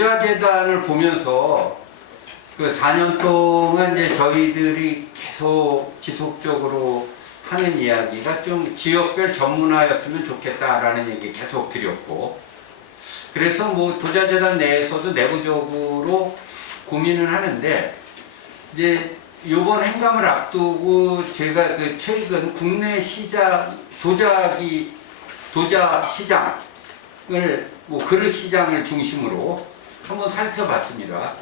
도자재단을 보면서 그 4년 동안 이제 저희들이 계속 지속적으로 하는 이야기가 좀 지역별 전문화였으면 좋겠다라는 얘기 계속 드렸고, 그래서 뭐 도자재단 내에서도 내부적으로 고민을 하는데, 이제 요번 행감을 앞두고 제가 그 최근 국내 시장 도자 시장을 뭐 그릇 시장을 중심으로 한번 살펴봤습니다.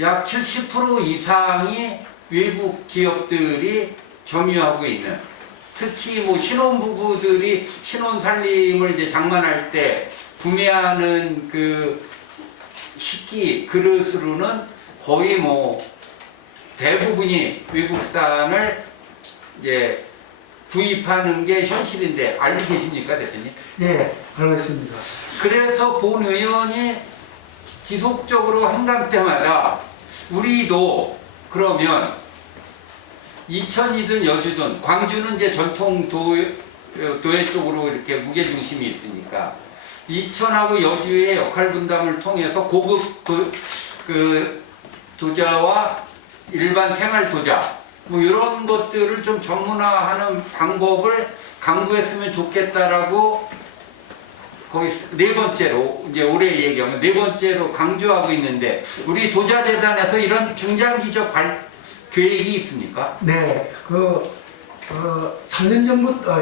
약 70% 이상이 외국 기업들이 점유하고 있는, 특히 뭐 신혼부부들이 신혼살림을 이제 장만할 때 구매하는 그 식기 그릇으로는 거의 뭐 대부분이 외국산을 이제 구입하는 게 현실인데 알고 계십니까, 대표님? 예, 알고 있습니다. 그래서 본 의원이 지속적으로 행감 때마다 우리도 그러면 이천이든 여주든, 광주는 이제 전통 도예 쪽으로 이렇게 무게 중심이 있으니까 이천하고 여주의 역할 분담을 통해서 고급 도자와 일반 생활 도자 뭐 이런 것들을 좀 전문화하는 방법을 강구했으면 좋겠다라고 거의 네 번째로, 이제 올해 얘기하면 네 번째로 강조하고 있는데, 우리 도자재단에서 이런 중장기적 계획이 있습니까? 네, 3년 전부터,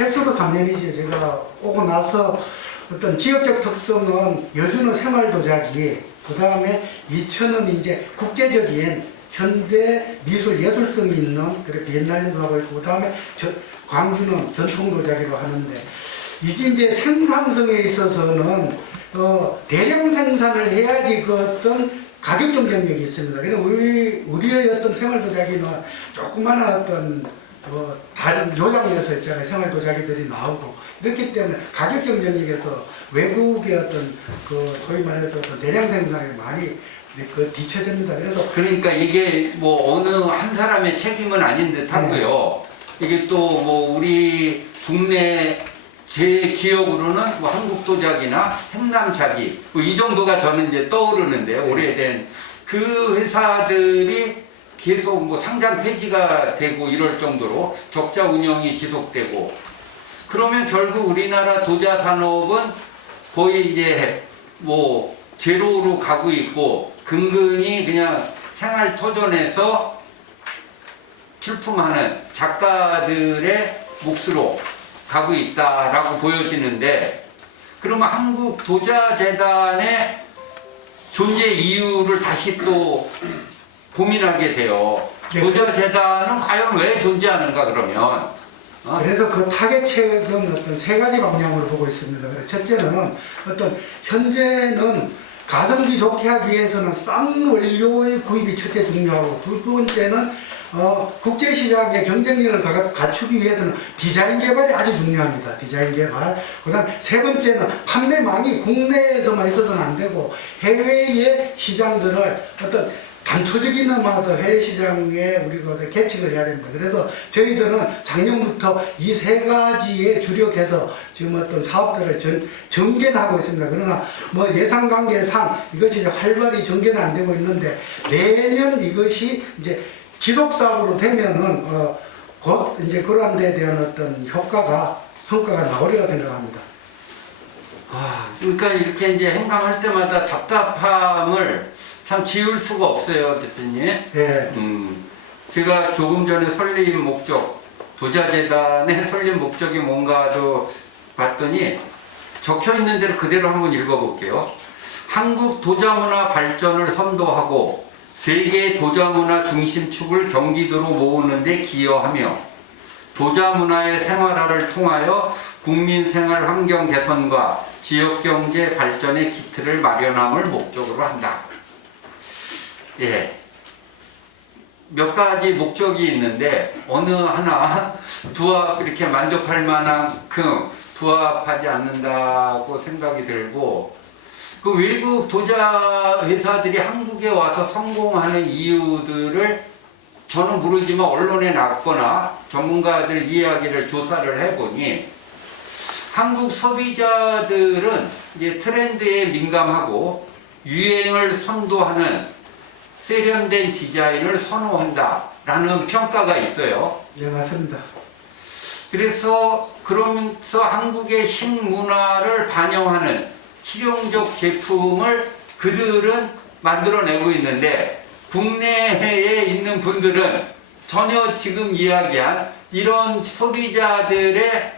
해수로 3년이죠. 제가 오고 나서 어떤 지역적 특성은 여주는 생활도자기, 그 다음에 이천은 이제 국제적인 현대 미술 예술성이 있는 그렇게 옛날도 하고 있고, 그 다음에 광주는 전통도자기로 하는데, 이게 이제 생산성에 있어서는 대량 생산을 해야지 그 어떤 가격 경쟁력이 있습니다. 그래서 우리의 어떤 생활도자기는 조그마한 어떤 다른 요장에서 있잖아요. 생활도자기들이 나오고, 그렇기 때문에 가격 경쟁력에서 외국의 어떤 소위 말해서 어떤 대량 생산에 많이 뒤처집니다. 그래서 그러니까 이게 뭐 어느 한 사람의 책임은 아닌 듯하고요. 이게 또 뭐 우리 국내 제 기억으로는 뭐 한국도자기나 행남자기 뭐 이 정도가 저는 이제 떠오르는데, 오래된 그 회사들이 계속 뭐 상장 폐지가 되고 이럴 정도로 적자 운영이 지속되고, 그러면 결국 우리나라 도자 산업은 거의 이제 뭐 제로로 가고 있고, 근근히 그냥 생활 터전에서 출품하는 작가들의 몫으로 가고 있다라고 보여지는데, 그러면 한국 도자재단의 존재 이유를 다시 또 고민하게 돼요. 네. 도자재단은 과연 왜 존재하는가 그러면? 그래서 그 타겟책은 어떤 세 가지 방향으로 보고 있습니다. 첫째는 어떤 현재는 가성비 좋게 하기 위해서는 싼 원료의 구입이 첫째 중요하고, 두 번째는 국제시장의 경쟁력을 갖추기 위해서는 디자인 개발이 아주 중요합니다. 디자인 개발. 그 다음 세 번째는 판매망이 국내에서만 있어서는 안 되고 해외의 시장들을 어떤 단초적이나마 해외 시장에 우리가 개척을 해야 됩니다. 그래서 저희들은 작년부터 이 세 가지에 주력해서 지금 어떤 사업들을 전개하고 있습니다. 그러나 뭐 예산 관계상 이것이 이제 활발히 전개는 안 되고 있는데, 내년 이것이 이제 지속 사업으로 되면은 곧 이제 그러한 데 대한 어떤 성과가 나오리라 생각합니다. 그러니까 이렇게 이제 행감할 때마다 답답함을 참 지울 수가 없어요, 대표님. 네. 제가 조금 전에 설립 목적, 도자재단의 설립 목적이 뭔가도 봤더니 적혀 있는 대로 그대로 한번 읽어볼게요. 한국 도자문화 발전을 선도하고 세계 도자문화 중심축을 경기도로 모으는 데 기여하며 도자문화의 생활화를 통하여 국민 생활 환경 개선과 지역경제 발전의 기틀을 마련함을 목적으로 한다. 예. 몇 가지 목적이 있는데 어느 하나 이렇게 만족할 만큼 부합하지 않는다고 생각이 들고, 그 외국 도자 회사들이 한국에 와서 성공하는 이유들을 저는 모르지만 언론에 났거나 전문가들 이야기를 조사를 해보니, 한국 소비자들은 이제 트렌드에 민감하고 유행을 선도하는 세련된 디자인을 선호한다라는 평가가 있어요. 네, 맞습니다. 그러면서 한국의 신문화를 반영하는 실용적 제품을 그들은 만들어내고 있는데, 국내에 있는 분들은 전혀 지금 이야기한 이런 소비자들의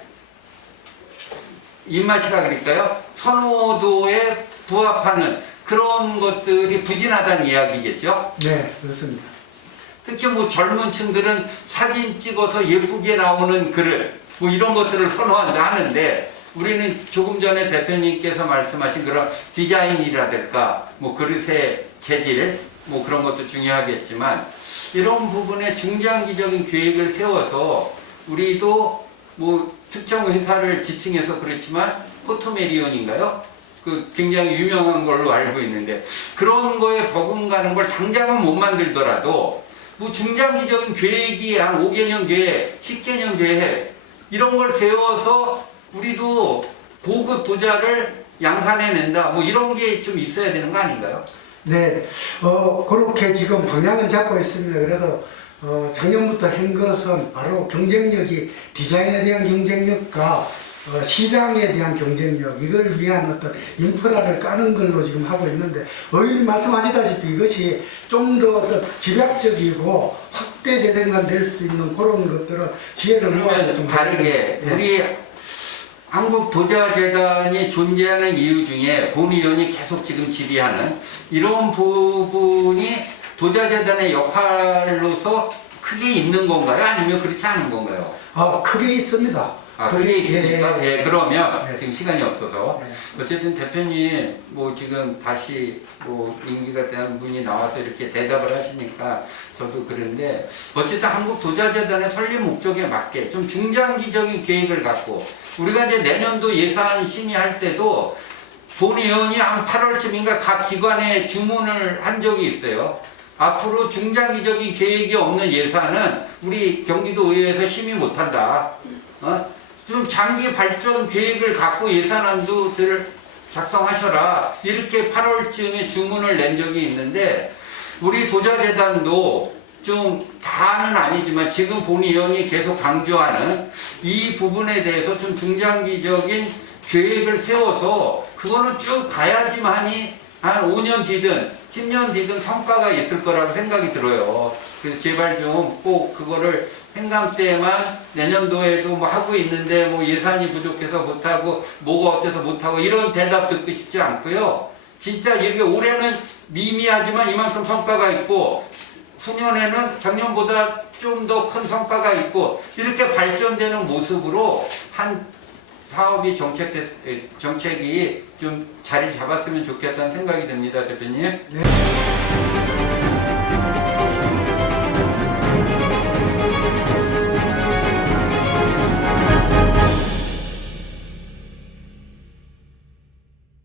입맛이라 그럴까요? 선호도에 부합하는 그런 것들이 부진하다는 이야기겠죠? 네, 그렇습니다. 특히 뭐 젊은 층들은 사진 찍어서 예쁘게 나오는 그릇, 뭐 이런 것들을 선호한다 하는데, 우리는 조금 전에 대표님께서 말씀하신 그런 디자인이라든가 뭐 그릇의 재질, 뭐 그런 것도 중요하겠지만, 이런 부분에 중장기적인 계획을 세워서 우리도 뭐 특정 회사를 지칭해서 그렇지만 포토메리온인가요? 그 굉장히 유명한 걸로 알고 있는데, 그런 거에 버금가는 걸 당장은 못 만들더라도 뭐 중장기적인 계획이 한 5개년 계획, 10개년 계획 이런 걸 세워서 우리도 고급 부자를 양산해낸다, 뭐 이런 게 좀 있어야 되는 거 아닌가요? 네, 그렇게 지금 방향은 잡고 있습니다. 그래서 작년부터 한 것은 바로 경쟁력이 디자인에 대한 경쟁력과 시장에 대한 경쟁력, 이걸 위한 어떤 인프라를 까는 걸로 지금 하고 있는데, 의원님 말씀하시다시피 이것이 좀 더 집약적이고 확대 재생산 될 수 있는 그런 것들은 지혜를 모아서 좀 다르게 네. 우리 한국도자재단이 존재하는 이유 중에 본 의원이 계속 지금 지휘하는 이런 부분이 도자재단의 역할로서 크게 있는 건가요? 아니면 그렇지 않은 건가요? 크게 있습니다. 그게 있으니까? 예. 예, 그러면 네. 지금 시간이 없어서 네. 어쨌든 대표님 뭐 지금 다시 뭐 임기가 된 분이 나와서 이렇게 대답을 하시니까 저도 그런데, 어쨌든 한국도자재단의 설립 목적에 맞게 좀 중장기적인 계획을 갖고, 우리가 이제 내년도 예산 심의할 때도 본 의원이 한 8월쯤인가 각 기관에 주문을 한 적이 있어요. 앞으로 중장기적인 계획이 없는 예산은 우리 경기도 의회에서 심의 못한다. 좀 장기 발전 계획을 갖고 예산안도들을 작성하셔라, 이렇게 8월쯤에 주문을 낸 적이 있는데, 우리 도자재단도 좀 다는 아니지만 지금 본 의원이 계속 강조하는 이 부분에 대해서 좀 중장기적인 계획을 세워서 그거는 쭉 가야지만이 한 5년 뒤든 10년 뒤든 성과가 있을 거라고 생각이 들어요. 그래서 제발 좀 꼭 그거를 행감 때만, 내년도에도 뭐 하고 있는데 뭐 예산이 부족해서 못하고 뭐가 어때서 못하고 이런 대답 듣고 싶지 않고요. 진짜 이게 올해는 미미하지만 이만큼 성과가 있고, 후년에는 작년보다 좀 더 큰 성과가 있고, 이렇게 발전되는 모습으로 한 사업이 정책이 좀 자리 잡았으면 좋겠다는 생각이 듭니다, 대표님. 네.